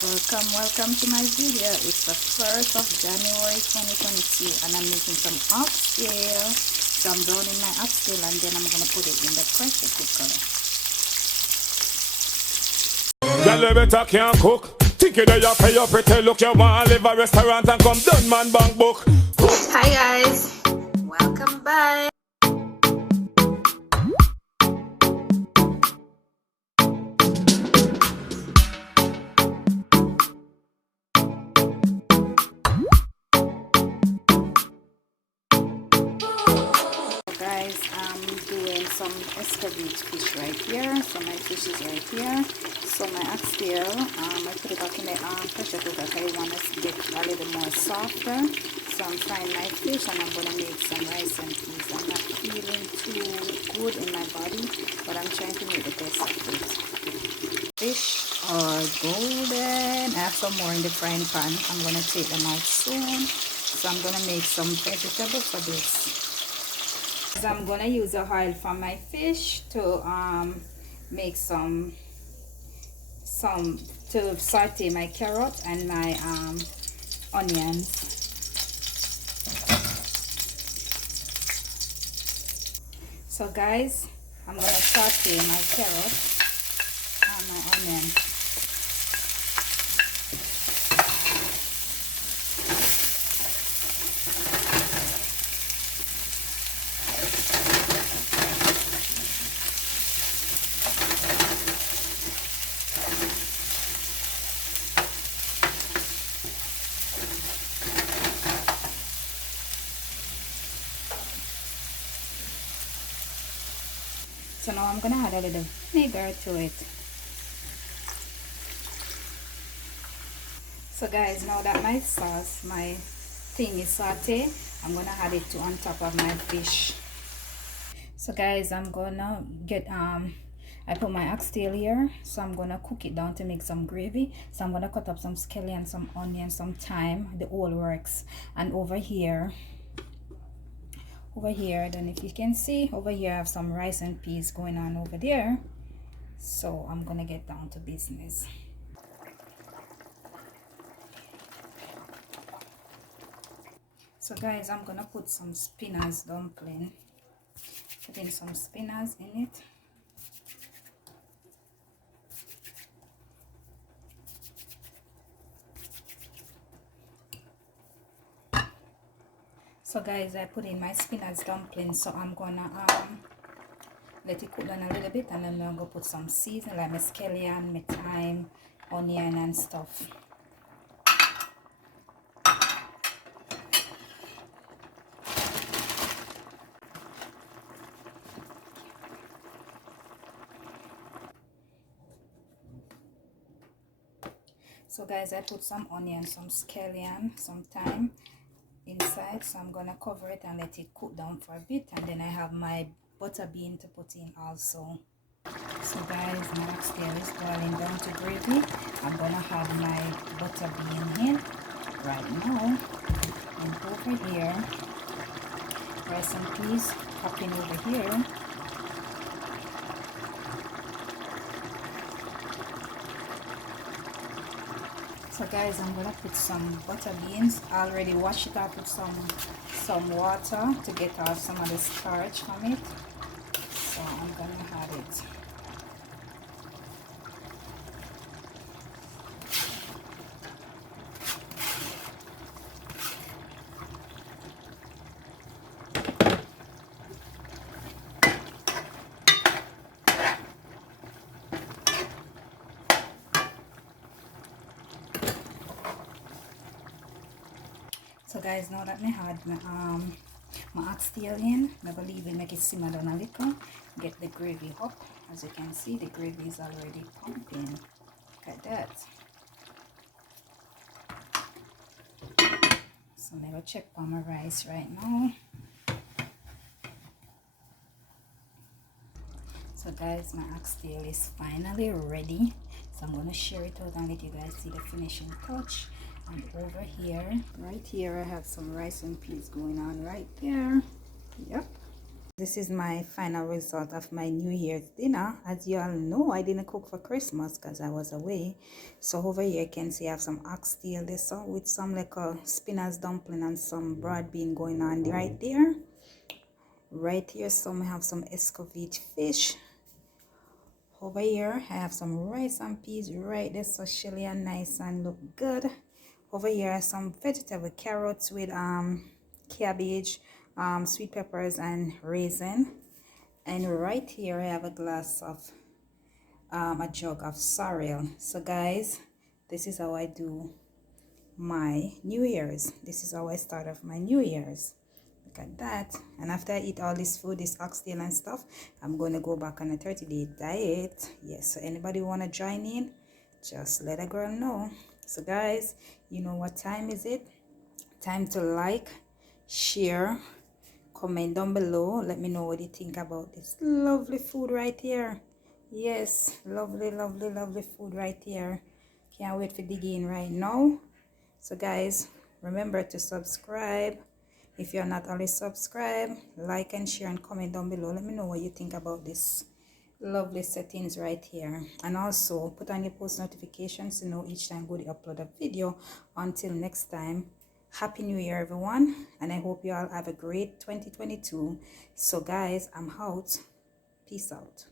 Welcome to my video. It's the 1st of January 2022 and I'm making some oxtail. So I'm browning my oxtail and then I'm going to put it in the pressure cooker. Y'all better can't cook. Think you that you pay your pretty look. You want to live a restaurant and come done man bank book. Hi guys, welcome back. Guys, I'm doing some Escoviech fish right here. So my fish is right here. So my oxtail, I put it back in the pressure cooker because I want to get a little more softer. So I'm frying my fish and I'm going to make some rice and peas. I'm not feeling too good in my body, but I'm trying to make the best of it. Fish are golden. I have some more in the frying pan. I'm going to take them out soon. So I'm going to make some vegetables for this. I'm gonna use the oil from my fish to make some to saute my carrot and my onions. So guys, I'm gonna saute my carrot and my onion. So now I'm gonna add a little vinegar to it. So guys, now that my sauce, my thing is sauteed, I'm gonna add it to on top of my fish. So guys, I'm gonna get I put my oxtail here, so I'm gonna cook it down to make some gravy. So I'm gonna cut up some scallion, some onion, some thyme, the whole works. And over here, I don't know if you can see, over here I have some rice and peas going on over there. So I'm gonna get down to business. So guys, I'm gonna put some spinach dumpling. Putting some spinach in it. So guys, I put in my spinach dumpling, so I'm gonna let it cool down a little bit, and then I'm gonna put some seasoning like my scallion, my thyme, onion and stuff. So guys, I put some onion, some scallion, some thyme inside, so I'm gonna cover it and let it cook down for a bit, and then I have my butter bean to put in also. So guys, my oxtail is boiling down to gravy. I'm gonna have my butter bean in right now, and over here rice and peas popping over here. So guys, I'm gonna put some butter beans. I already washed it up with some water to get off some of the starch from it. So I'm gonna add it. So guys, now that I had my oxtail in, I'm gonna leave it, make it simmer down a little, get the gravy up. As you can see, the gravy is already pumping. Look at that. So I'm gonna check on my rice right now. So guys, my oxtail is finally ready. So I'm gonna share it out and let you guys see the finishing touch. And over here, right here, I have some rice and peas going on right there. Yep. This is my final result of my New Year's dinner. As you all know, I didn't cook for Christmas because I was away. So over here you can see I have some oxtail this with some like a spinach dumpling and some broad bean going on right there. Right here, so I have some Escoviech fish. Over here I have some rice and peas right there, so chilly and nice and look good. Over here are some vegetable carrots with cabbage, sweet peppers and raisin. And right here I have a glass of a jug of sorrel. So guys, this is how I do my New Year's. This is how I start off my New Year's. Look at that. And after I eat all this food, this oxtail and stuff, I'm going to go back on a 30-day diet. Yes, so anybody want to join in, just let a girl know. So guys, you know what time is it? Time to like, share, comment down below. Let me know what you think about this lovely food right here. Yes, lovely, lovely, lovely food right here. Can't wait for digging right now. So guys, remember to subscribe. If you're not already subscribed, like and share and comment down below. Let me know what you think about this lovely settings right here. And also put on your post notifications to know each time I upload a video. Until next time, Happy New Year everyone, and I hope you all have a great 2022. So guys, I'm out. Peace out.